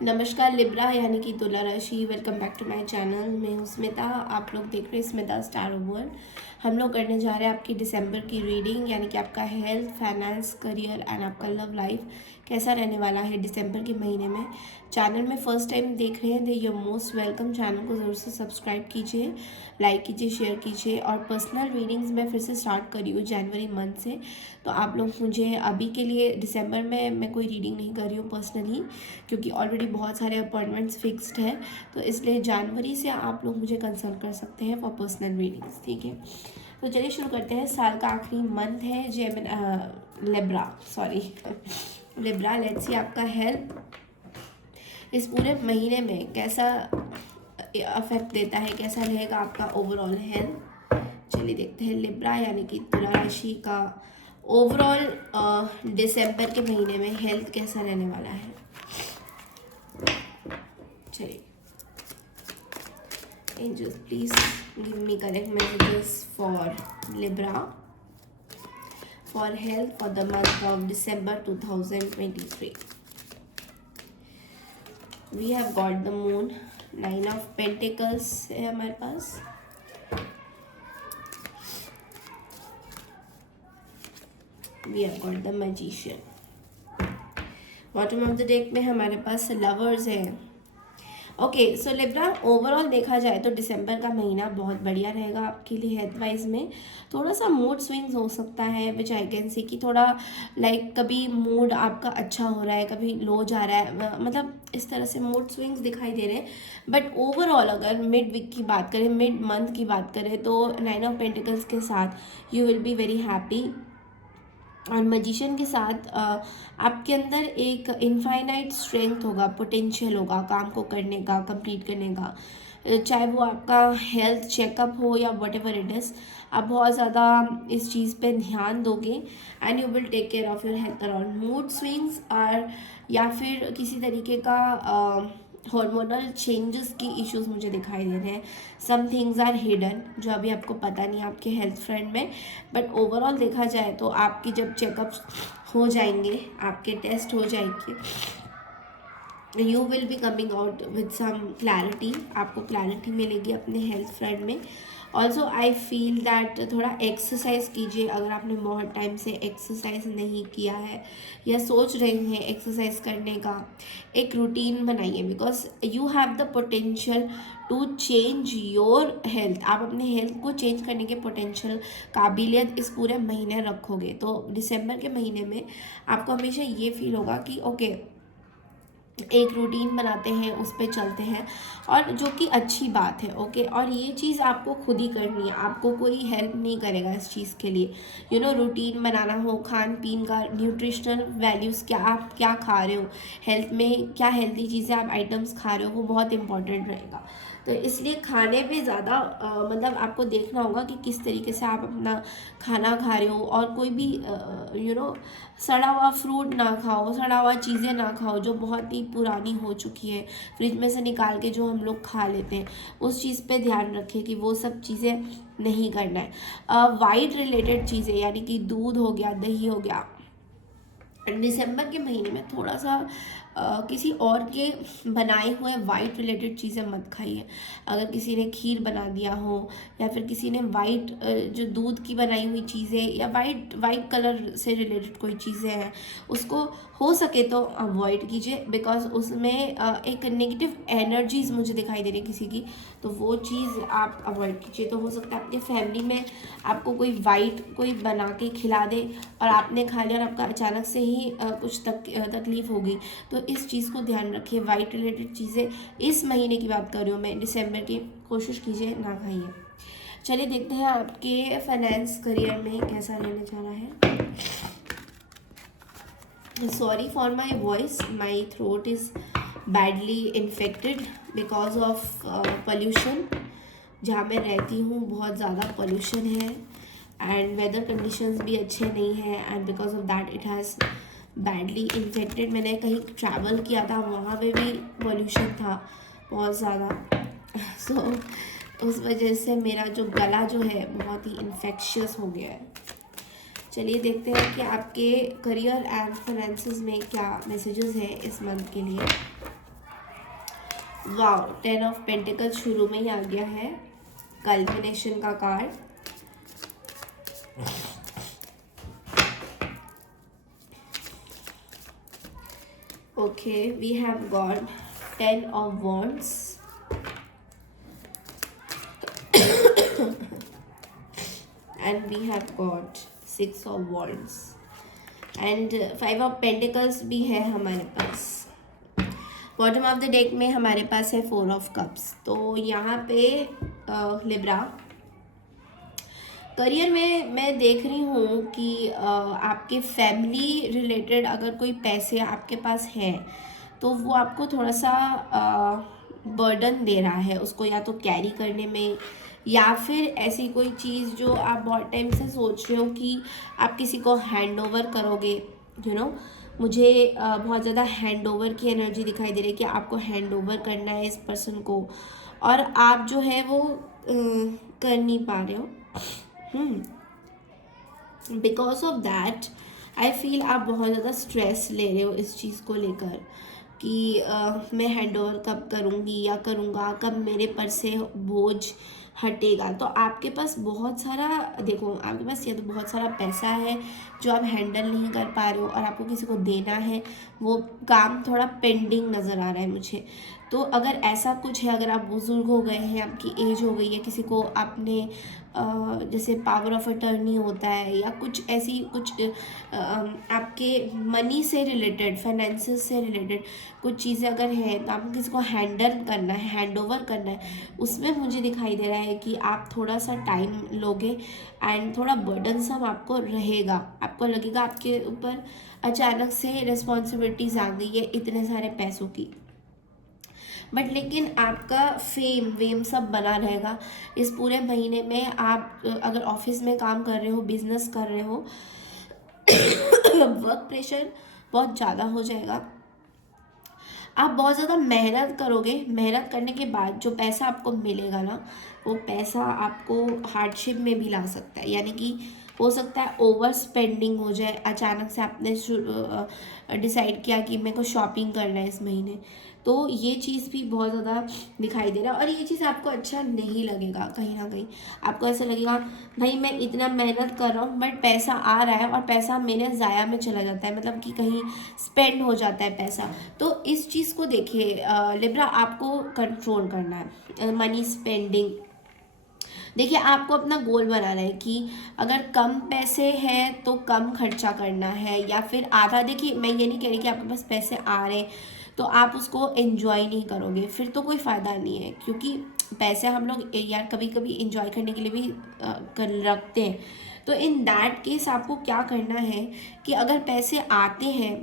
नमस्कार लिब्रा यानी कि तुला राशि। Welcome back to my channel. मैं हूँ स्मिता, आप लोग देख रहे हैं स्मिता स्टार वर्ल्ड। हम लोग करने जा रहे हैं आपकी दिसंबर की रीडिंग, यानी कि आपका हेल्थ, फाइनेंस, करियर एंड आपका लव लाइफ कैसा रहने वाला है दिसंबर के महीने में। चैनल में फर्स्ट टाइम देख रहे हैं तो you're मोस्ट वेलकम। चैनल को ज़रूर से सब्सक्राइब कीजिए, लाइक कीजिए, शेयर कीजिए। और पर्सनल रीडिंग्स मैं फिर से स्टार्ट करी हूँ जनवरी मंथ से, तो आप लोग मुझे अभी के लिए दिसंबर में मैं कोई रीडिंग नहीं कर रही हूँ पर्सनली, क्योंकि ऑलरेडी बहुत सारे अपॉइंटमेंट्स फिक्स्ड है। तो इसलिए जनवरी से आप लोग मुझे कंसल्ट कर सकते हैं फॉर पर्सनल रीडिंग्स, ठीक है। तो चलिए शुरू करते हैं। साल का आखिरी मंथ है Libra, sorry Libra. Let's see आपका हेल्थ इस पूरे महीने में कैसा अफेक्ट देता है, कैसा रहेगा आपका ओवरऑल हेल्थ। चलिए देखते हैं लिब्रा यानी कि तुला राशि का ओवरऑल दिसंबर के महीने में हेल्थ कैसा रहने वाला है। चलिए angels please give me correct messages for Libra for health for the month of December 2023। We have got the moon, 9 of pentacles है हमारे पास। We have got the magician. Bottom of the deck में हमारे पास lovers है। Okay so Libra, overall देखा जाए तो दिसंबर का महीना बहुत बढ़िया रहेगा आपके लिए। हेल्थ वाइज में थोड़ा सा मूड स्विंग्स हो सकता है, विच आई कैन सी कि थोड़ा लाइक कभी मूड आपका अच्छा हो रहा है, कभी लो जा रहा है, मतलब इस तरह से मूड स्विंग्स दिखाई दे रहे हैं। बट ओवरऑल अगर मिड वीक की बात करें, मिड मंथ की बात करें, तो 9 ऑफ पेंटिकल्स के साथ you will be very happy. और मैजिशियन के साथ आपके अंदर एक इनफाइनाइट स्ट्रेंथ होगा, पोटेंशियल होगा काम को करने का, कंप्लीट करने का। चाहे वो आपका हेल्थ चेकअप हो या वट एवर इट इज़, आप बहुत ज़्यादा इस चीज़ पे ध्यान दोगे and you will take care of your health around. Mood swings और या फिर किसी तरीके का हार्मोनल चेंजेस की इश्यूज मुझे दिखाई दे रहे हैं। सम थिंग्स आर हिडन जो अभी आपको पता नहीं आपके हेल्थ फ्रेंड में। बट ओवरऑल देखा जाए तो आपकी जब चेकअप्स हो जाएंगे, आपके टेस्ट हो जाएंगे, you will be coming out with some clarity. आपको क्लैरिटी मिलेगी अपने हेल्थ फ्रेंड में। ऑल्सो आई फील दैट थोड़ा एक्सरसाइज कीजिए, अगर आपने बहुत टाइम से एक्सरसाइज नहीं किया है या सोच रहे हैं एक्सरसाइज करने का, एक रूटीन बनाइए, because you have the potential to change your health. आप अपने हेल्थ को चेंज करने के पोटेंशियल, काबिलियत इस पूरे महीने रखोगे। तो दिसंबर के महीने में आपको हमेशा ये फील होगा कि ओके, एक रूटीन बनाते हैं, उस पर चलते हैं, और जो कि अच्छी बात है। ओके, और ये चीज़ आपको खुद ही करनी है, आपको कोई हेल्प नहीं करेगा इस चीज़ के लिए। यू नो, रूटीन बनाना हो, खान पीन का, न्यूट्रिशनल वैल्यूज़, क्या आप क्या खा रहे हो, हेल्थ में क्या हेल्दी चीज़ें आप आइटम्स खा रहे हो, वो बहुत इंपॉर्टेंट रहेगा। तो इसलिए खाने पे ज़्यादा मतलब आपको देखना होगा कि किस तरीके से आप अपना खाना खा रहे हो। और कोई भी सड़ा हुआ फ्रूट ना खाओ, सड़ा हुआ चीज़ें ना खाओ जो बहुत ही पुरानी हो चुकी है, फ्रिज में से निकाल के जो हम लोग खा लेते हैं, उस चीज़ पे ध्यान रखें कि वो सब चीज़ें नहीं करना है। वाइट रिलेटेड चीज़ें यानी कि दूध हो गया, दही हो गया, दिसंबर के महीने में थोड़ा सा किसी और के बनाए हुए वाइट रिलेटेड चीज़ें मत खाइए। अगर किसी ने खीर बना दिया हो या फिर किसी ने वाइट जो दूध की बनाई हुई चीज़ें या वाइट वाइट कलर से रिलेटेड कोई चीज़ें हैं, उसको हो सके तो अवॉइड कीजिए, बिकॉज उसमें एक नेगेटिव एनर्जीज मुझे दिखाई दे रही है किसी की, तो वो चीज़ आप अवॉइड कीजिए। तो हो सकता है आपके फैमिली में आपको कोई वाइट कोई बना के खिला दे और आपने खा लिया और आपका अचानक से ही कुछ तकलीफ होगी। तो इस चीज़ को ध्यान रखिए। वाइट रिलेटेड चीज़ें इस महीने की बात कर रही हूँ मैं, दिसंबर की, कोशिश कीजिए ना खाइए। चलिए देखते हैं आपके फाइनेंस करियर में कैसा रहने जा रहा है। Sorry for my voice, my throat is badly infected because of pollution. जहाँ मैं रहती हूँ बहुत ज़्यादा पोल्यूशन है एंड वेदर कंडीशंस भी अच्छे नहीं हैं, and because of that it has badly infected. मैंने कहीं ट्रैवल किया था, वहाँ पे भी पोल्यूशन था बहुत ज़्यादा। सो उस वजह से मेरा जो गला जो है बहुत ही इन्फेक्शियस हो गया है। चलिए देखते हैं कि आपके करियर एंड फाइनेंसेस में क्या मैसेजेस हैं इस मंथ के लिए। वाओ, 10 ऑफ पेंटिकल शुरू में ही आ गया है, कल्मिनेशन का card. Okay, we have got 10 of wands and we have got 6 of wands and 5 of pentacles भी है हमारे पास। बॉटम ऑफ द डेक में हमारे पास है 4 ऑफ कप्स। तो यहाँ पे लिब्रा, करियर में मैं देख रही हूँ कि आपके फैमिली रिलेटेड अगर कोई पैसे आपके पास हैं तो वो आपको थोड़ा सा बर्डन दे रहा है, उसको या तो कैरी करने में, या फिर ऐसी कोई चीज़ जो आप बहुत टाइम से सोच रहे हो कि आप किसी को हैंड ओवर करोगे। मुझे बहुत ज़्यादा हैंड ओवर की एनर्जी दिखाई दे रही है कि आपको हैंड ओवर करना है इस पर्सन को, और आप जो है वो कर नहीं पा रहे हो। Because of that I feel आप बहुत ज़्यादा स्ट्रेस ले रहे हो इस चीज़ को लेकर कि मैं हैंड ओवर कब करूँगी या करूँगा, कब मेरे पर से बोझ हटेगा। तो आपके पास बहुत सारा, देखो आपके पास या तो बहुत सारा पैसा है जो आप हैंडल नहीं कर पा रहे हो और आपको किसी को देना है, वो काम थोड़ा पेंडिंग नज़र आ रहा है मुझे। तो अगर ऐसा कुछ है, अगर आप बुज़ुर्ग हो गए हैं, आपकी एज हो गई है, किसी को आपने जैसे पावर ऑफ अटर्नी होता है या कुछ ऐसी कुछ आपके मनी से रिलेटेड, फाइनेंसेस से रिलेटेड कुछ चीज़ें अगर हैं तो आपको किसी को हैंडल करना है, हैंड ओवर करना है, उसमें मुझे दिखाई दे रहा है कि आप थोड़ा सा टाइम लोगे एंड थोड़ा बर्डनसम आपको रहेगा। आपको लगेगा आपके ऊपर अचानक से रिस्पॉन्सिबिलिटीज़ आ गई है इतने सारे पैसों की, बट लेकिन आपका फेम वेम सब बना रहेगा इस पूरे महीने में। आप अगर ऑफिस में काम कर रहे हो, बिजनेस कर रहे हो, वर्क प्रेशर बहुत ज़्यादा हो जाएगा। आप बहुत ज़्यादा मेहनत करोगे, मेहनत करने के बाद जो पैसा आपको मिलेगा ना, वो पैसा आपको हार्डशिप में भी ला सकता है। यानी कि हो सकता है ओवर स्पेंडिंग हो जाए, अचानक से आपने डिसाइड किया कि मेरे को शॉपिंग करना है इस महीने, तो ये चीज़ भी बहुत ज़्यादा दिखाई दे रहा है। और ये चीज़ आपको अच्छा नहीं लगेगा, कहीं ना कहीं आपको ऐसा लगेगा भाई मैं इतना मेहनत कर रहा हूँ बट पैसा आ रहा है और पैसा मेरे ज़ाया में चला जाता है, मतलब कि कहीं स्पेंड हो जाता है पैसा। तो इस चीज़ को देखिए लिब्रा, आपको कंट्रोल करना है मनी स्पेंडिंग। देखिए आपको अपना गोल बनाना है कि अगर कम पैसे हैं तो कम खर्चा करना है, या फिर आधा। देखिए मैं ये नहीं कह रही कि आपके पास पैसे आ रहे तो आप उसको एंजॉय नहीं करोगे, फिर तो कोई फ़ायदा नहीं है, क्योंकि पैसे हम लोग यार कभी कभी एंजॉय करने के लिए भी कर रखते हैं। तो इन दैट केस आपको क्या करना है कि अगर पैसे आते हैं,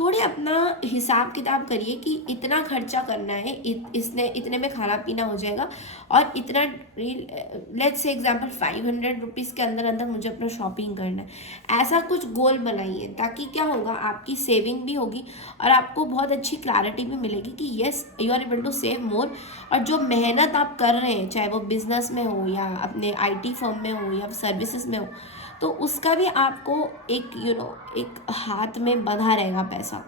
थोड़े अपना हिसाब किताब करिए कि इतना खर्चा करना है, इसने इतने में खाना पीना हो जाएगा, और इतना लेट्स से एग्जांपल 500 रुपीज़ के अंदर अंदर मुझे अपना शॉपिंग करना है। ऐसा कुछ गोल बनाइए, ताकि क्या होगा, आपकी सेविंग भी होगी और आपको बहुत अच्छी क्लैरिटी भी मिलेगी कि yes you are able to save more. और जो मेहनत आप कर रहे हैं, चाहे वो बिजनेस में हो या अपने IT फर्म में हो या सर्विसेज में हो, तो उसका भी आपको एक एक हाथ में बंधा रहेगा पैसा।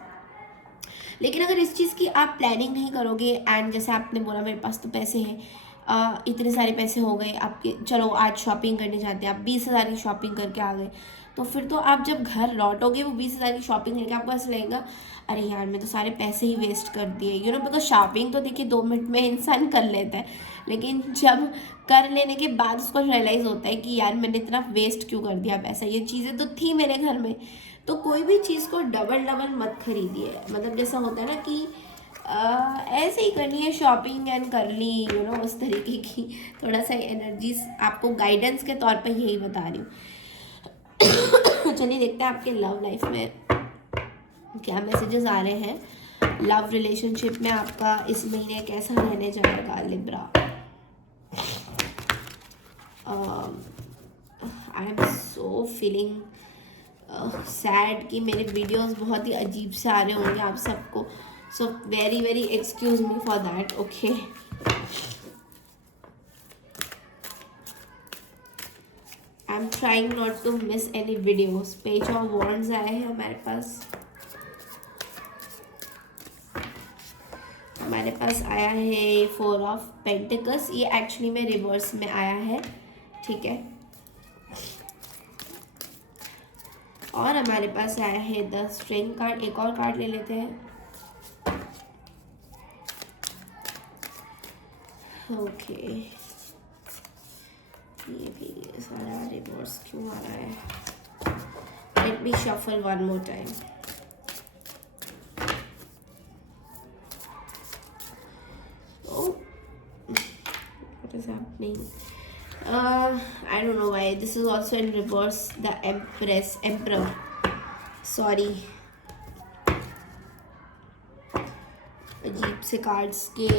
लेकिन अगर इस चीज़ की आप प्लानिंग नहीं करोगे एंड जैसे आपने बोला मेरे पास तो पैसे हैं, इतने सारे पैसे हो गए आपके, चलो आज शॉपिंग करने जाते हैं, आप 20,000 की शॉपिंग करके आ गए, तो फिर तो आप जब घर लौटोगे वो 20,000 की शॉपिंग करके आपको ऐसा लगेगा अरे यार मैं तो सारे पैसे ही वेस्ट कर दिए। बिकॉज शॉपिंग तो देखिए 2 मिनट में इंसान कर लेता है, लेकिन जब कर लेने के बाद उसको रियलाइज़ होता है कि यार मैंने इतना वेस्ट क्यों कर दिया पैसा, ये चीज़ें तो थी मेरे घर में। तो कोई भी चीज़ को डबल डबल मत खरीदिए, मतलब जैसा होता है ना कि ऐसे ही करनी है शॉपिंग एंड कर ली उस तरीके की थोड़ा सा एनर्जीज आपको गाइडेंस के तौर पर यही बता रही हूँ। चलिए देखते हैं आपके लव लाइफ में क्या मैसेजेस आ रहे हैं। लव रिलेशनशिप में आपका इस महीने कैसा रहने जाएगा Libra. I am so feeling sad कि मेरे वीडियोस बहुत ही अजीब से आ रहे होंगे आप सबको, so very very excuse me for that. Okay, I am trying not to miss any videos. Page of wands आए हैं हमारे पास, हमारे पास आया है 4 ऑफ पेंटिकल्स, ये एक्चुअली में रिवर्स में आया है, ठीक है। और हमारे पास आया है द स्ट्रेंथ कार्ड। एक और कार्ड ले लेते हैं। ओके, ये भी सारा रिवर्स क्यों आ रहा है? Let me shuffle one more time. What is happening? I don't know why. This is also in reverse. The Emperor. Sorry. अजीब से कार्ड्स के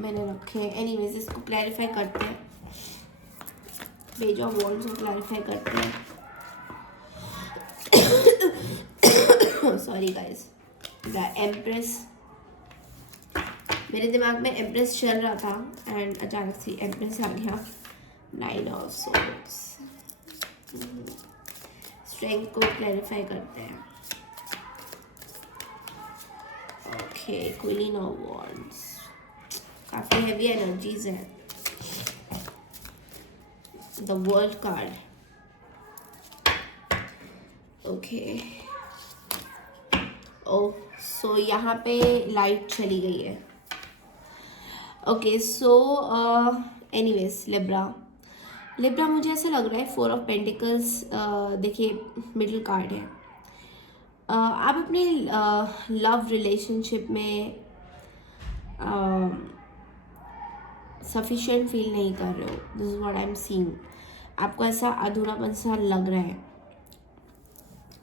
मैंने रखे हैं। एनीवेज, इसको क्लैरिफाई करते हैं। पेज ऑफ वॉन्ड्स को क्लैरिफाई करते हैं। Sorry guys. द एम्प्रेस, मेरे दिमाग में एम्प्रेस चल रहा था एंड अचानक से एम्प्रेस आ गया। 9 ऑफ सोर्ड्स। स्ट्रेंथ को क्लैरिफाई करते हैं। ओके, क्वीन ऑफ वॉन्ड्स, काफी हैवी एनर्जीज है। The world card, okay. Oh, so यहाँ पे लाइट चली गई है। ओके, सो एनीवेज, लिब्रा मुझे ऐसा लग रहा है 4 ऑफ पेंटिकल्स, देखिए मिडिल कार्ड है। आप अपने लव रिलेशनशिप में सफिशिएंट फील नहीं कर रहे हो। This is what I am seeing. आपको ऐसा अधूरापन सा लग रहा है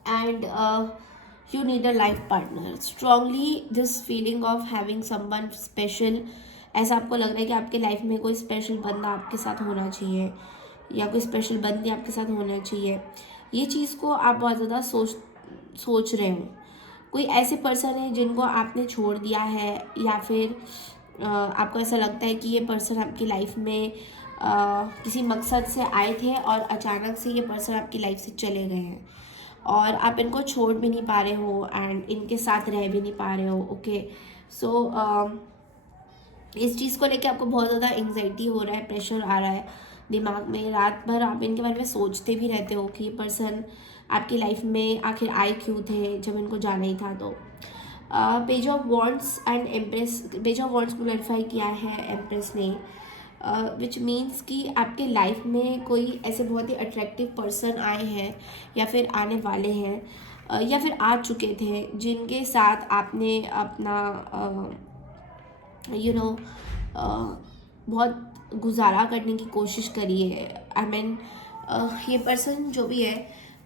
and you need a life partner. Strongly this feeling of having someone special, ऐसा आपको लग रहा है कि आपके लाइफ में कोई स्पेशल बंदा आपके साथ होना चाहिए या कोई स्पेशल बंदी आपके साथ होना चाहिए। ये चीज़ को आप बहुत ज़्यादा सोच रहे हो। कोई ऐसे पर्सन है जिनको आपने छोड़ दिया है या फिर आपको ऐसा लगता है कि ये पर्सन आपकी लाइफ में किसी मकसद से आए थे और अचानक से ये पर्सन आपकी लाइफ से चले गए हैं और आप इनको छोड़ भी नहीं पा रहे हो एंड इनके साथ रह भी नहीं पा रहे हो। ओके, सो इस चीज़ को लेके आपको बहुत ज़्यादा एंग्जाइटी हो रहा है, प्रेशर आ रहा है दिमाग में। रात भर आप इनके बारे में सोचते भी रहते हो कि ये पर्सन आपकी लाइफ में आखिर आए क्यों थे जब इनको जाना ही था। तो page of wands and empress, page of wands को क्लैरिफाई किया है एम्प्रेस ने, विच मीन्स कि आपके लाइफ में कोई ऐसे बहुत ही अट्रैक्टिव पर्सन आए हैं या फिर आने वाले हैं या फिर आ चुके थे जिनके साथ आपने अपना बहुत गुजारा करने की कोशिश करी है। आई मीन ये पर्सन जो भी है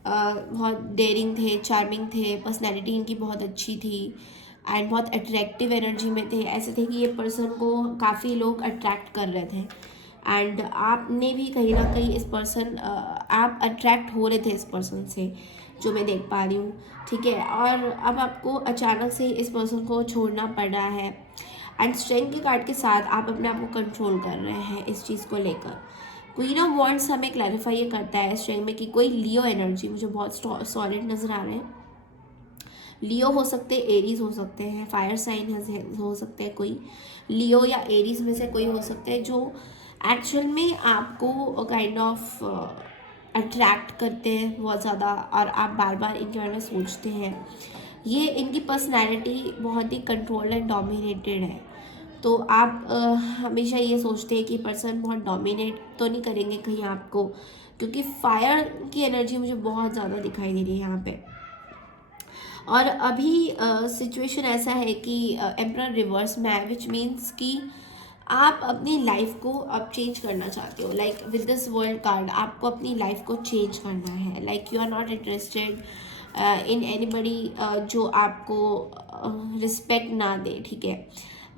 बहुत डेयरिंग थे, चार्मिंग थे, पर्सनैलिटी इनकी बहुत अच्छी थी एंड बहुत अट्रैक्टिव एनर्जी में थे। ऐसे थे कि ये पर्सन को काफ़ी लोग अट्रैक्ट कर रहे थे एंड आपने भी कहीं ना कहीं इस पर्सन आप अट्रैक्ट हो रहे थे इस पर्सन से, जो मैं देख पा रही हूँ, ठीक है। और अब आपको अचानक से इस पर्सन को छोड़ना पड़ रहा है एंड स्ट्रेंथ के कार्ड के साथ आप अपने आप को कंट्रोल कर रहे हैं इस चीज़ को लेकर। क्वीन ऑफ वॉन्ड्स हमें क्लैरिफाई ये करता है स्ट्रेंथ में कि कोई लियो एनर्जी मुझे बहुत सॉलिड नज़र आ रहे हैं। लियो हो सकते हैं, एरीज हो सकते हैं, फायर साइन हो सकते हैं, कोई लियो या एरीज में से कोई हो सकते हैं जो एक्चुअल में आपको काइंड ऑफ अट्रैक्ट करते हैं बहुत ज़्यादा और आप बार बार इनके बारे में सोचते हैं। ये इनकी पर्सनैलिटी बहुत ही कंट्रोल एंड डोमिनेटेड है। तो आप हमेशा ये सोचते हैं कि पर्सन बहुत डोमिनेट तो नहीं करेंगे कहीं आपको, क्योंकि फायर की एनर्जी मुझे बहुत ज़्यादा दिखाई दे रही है यहाँ पे। और अभी सिचुएशन ऐसा है कि एम्परर रिवर्स में है, विच मीन्स कि आप अपनी लाइफ को अब चेंज करना चाहते हो। Like with this world card आपको अपनी लाइफ को चेंज करना है। Like you are not interested in anybody जो आपको रिस्पेक्ट ना दे, ठीक है।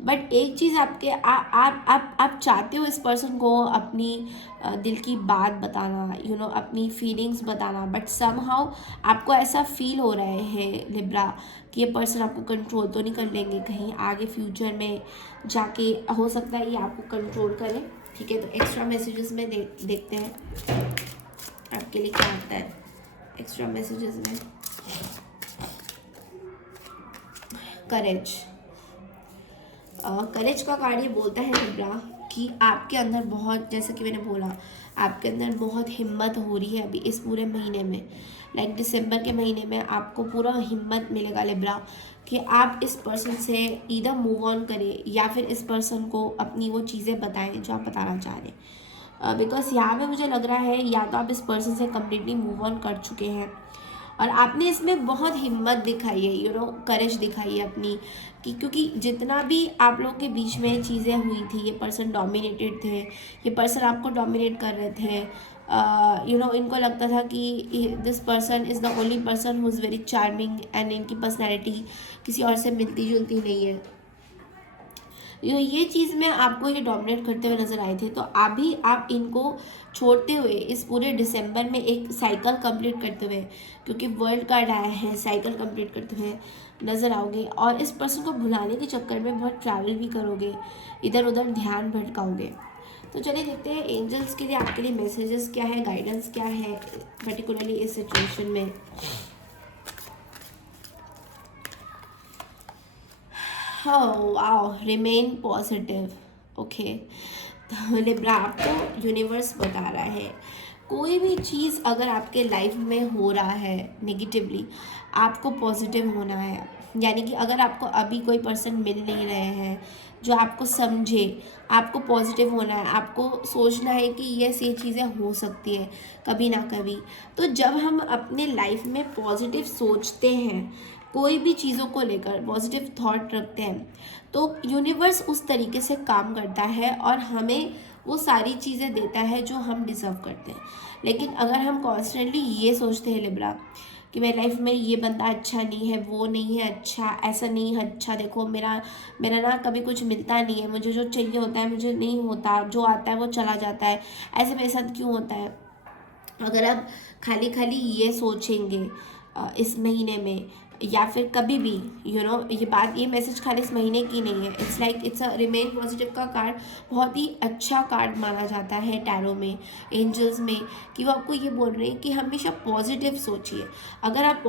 बट एक चीज़ आपके आप चाहते हो इस पर्सन को अपनी दिल की बात बताना, अपनी फीलिंग्स बताना, बट समहाउ आपको ऐसा फील हो रहा है लिब्रा कि ये पर्सन आपको कंट्रोल तो नहीं कर लेंगे कहीं आगे फ्यूचर में जाके, हो सकता है ये आपको कंट्रोल करें, ठीक है। तो एक्स्ट्रा मैसेजेस में देखते हैं आपके लिए क्या आता है एक्स्ट्रा मैसेजेस में। करेज, करेज का कार्ड ये बोलता है लिब्रा कि आपके अंदर बहुत, जैसे कि मैंने बोला, आपके अंदर बहुत हिम्मत हो रही है अभी इस पूरे महीने में। लाइक दिसंबर के महीने में आपको पूरा हिम्मत मिलेगा लिब्रा कि आप इस पर्सन से ईदर मूव ऑन करें या फिर इस पर्सन को अपनी वो चीज़ें बताएं जो आप बताना चाह रहे हैं। बिकॉज यहाँ पे मुझे लग रहा है या तो आप इस पर्सन से कम्प्लीटली मूव ऑन कर चुके हैं और आपने इसमें बहुत हिम्मत दिखाई है, यू नो, करेज दिखाई है अपनी, कि क्योंकि जितना भी आप लोग के बीच में चीज़ें हुई थी, ये पर्सन डोमिनेटेड थे, ये पर्सन आपको डोमिनेट कर रहे थे, यू नो, इनको लगता था कि this person is the only person who is very charming and इनकी पर्सनैलिटी किसी और से मिलती जुलती नहीं है। ये चीज़ में आपको ये डोमिनेट करते हुए नज़र आए थे, तो अभी आप इनको छोड़ते हुए इस पूरे दिसंबर में एक साइकिल कंप्लीट करते हुए, क्योंकि वर्ल्ड कार्ड आया है, साइकिल कंप्लीट करते हुए नज़र आओगे और इस पर्सन को भुलाने के चक्कर में बहुत ट्रैवल भी करोगे, इधर उधर ध्यान भटकाओगे। तो चलिए देखते हैं एंजल्स के लिए आपके लिए मैसेजेस क्या है, गाइडेंस क्या है पर्टिकुलरली इस सिचुएशन में। Wow, remain positive. ओके, तो लिब्रा आपको यूनिवर्स बता रहा है कोई भी चीज़ अगर आपके लाइफ में हो रहा है नेगेटिवली, आपको पॉजिटिव होना है। यानी कि अगर आपको अभी कोई पर्सन मिल नहीं रहे हैं जो आपको समझे, आपको पॉजिटिव होना है, आपको सोचना है कि ये चीज़ें हो सकती है कभी ना कभी। तो जब हम अपने लाइफ में पॉजिटिव सोचते हैं, कोई भी चीज़ों को लेकर पॉजिटिव थॉट रखते हैं, तो यूनिवर्स उस तरीके से काम करता है और हमें वो सारी चीज़ें देता है जो हम डिज़र्व करते हैं। लेकिन अगर हम कॉन्स्टेंटली ये सोचते हैं लिब्रा कि मेरी लाइफ में ये बंदा अच्छा नहीं है, वो नहीं है अच्छा, ऐसा नहीं है अच्छा, देखो मेरा मेरा ना कभी कुछ मिलता नहीं है, मुझे जो चाहिए होता है मुझे नहीं होता, जो आता है वो चला जाता है, ऐसे मेरे साथ क्यों होता है। अगर आप खाली खाली ये सोचेंगे इस महीने में या फिर कभी भी, यू नो, ये मैसेज खाली इस महीने की नहीं है। It's like it's a remain positive का कार्ड बहुत ही अच्छा कार्ड माना जाता है टैरो में, एंजल्स में, कि वो आपको ये बोल रहे हैं कि हमेशा पॉजिटिव सोचिए। अगर आप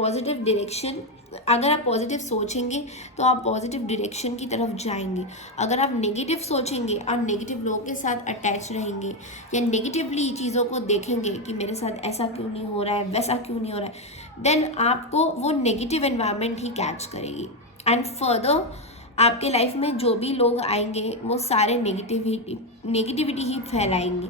पॉजिटिव सोचेंगे तो आप पॉजिटिव डायरेक्शन की तरफ जाएंगे। अगर आप नेगेटिव सोचेंगे और नेगेटिव लोगों के साथ अटैच रहेंगे या नेगेटिवली चीज़ों को देखेंगे कि मेरे साथ ऐसा क्यों नहीं हो रहा है, वैसा क्यों नहीं हो रहा है, देन आपको वो नेगेटिव एनवायरनमेंट ही कैच करेगी एंड फर्दर आपके लाइफ में जो भी लोग आएंगे वो सारे नेगेटिविटी ही फैलाएंगे,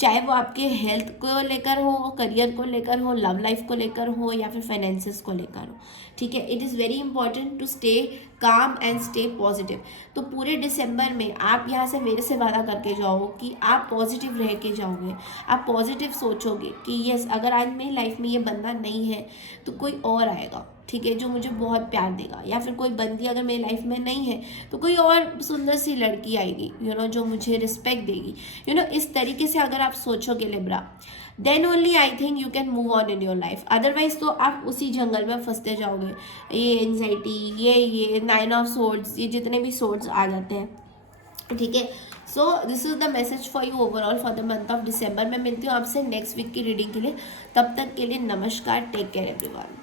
चाहे वो आपके हेल्थ को लेकर हो, करियर को लेकर हो, लव लाइफ को लेकर हो या फिर फाइनेंसेस को लेकर हो। ठीक है, it is very important to stay calm and stay positive. तो पूरे दिसंबर में आप यहाँ से मेरे से वादा करके जाओ कि आप पॉजिटिव रह के जाओगे, आप पॉजिटिव सोचोगे कि यस, अगर आज मेरी लाइफ में ये बंदा नहीं है तो कोई और आएगा, ठीक है, जो मुझे बहुत प्यार देगा, या फिर कोई बंदी अगर मेरी लाइफ में नहीं है तो कोई और सुंदर सी लड़की आएगी, यू नो, जो मुझे रिस्पेक्ट देगी, यू नो। इस तरीके से अगर आप सोचोगे Libra, then only I think you can move on in your life. Otherwise तो आप उसी जंगल में फंसते जाओगे। ये एंजाइटी, ये 9 ऑफ सोर्ड्स, ये जितने भी सोर्ड्स आ जाते हैं, ठीक है। So this is the message for you overall for the month of दिसंबर। मैं मिलती हूँ आपसे नेक्स्ट वीक की रीडिंग के लिए, तब तक के लिए नमस्कार, टेक केयर एवरीवन।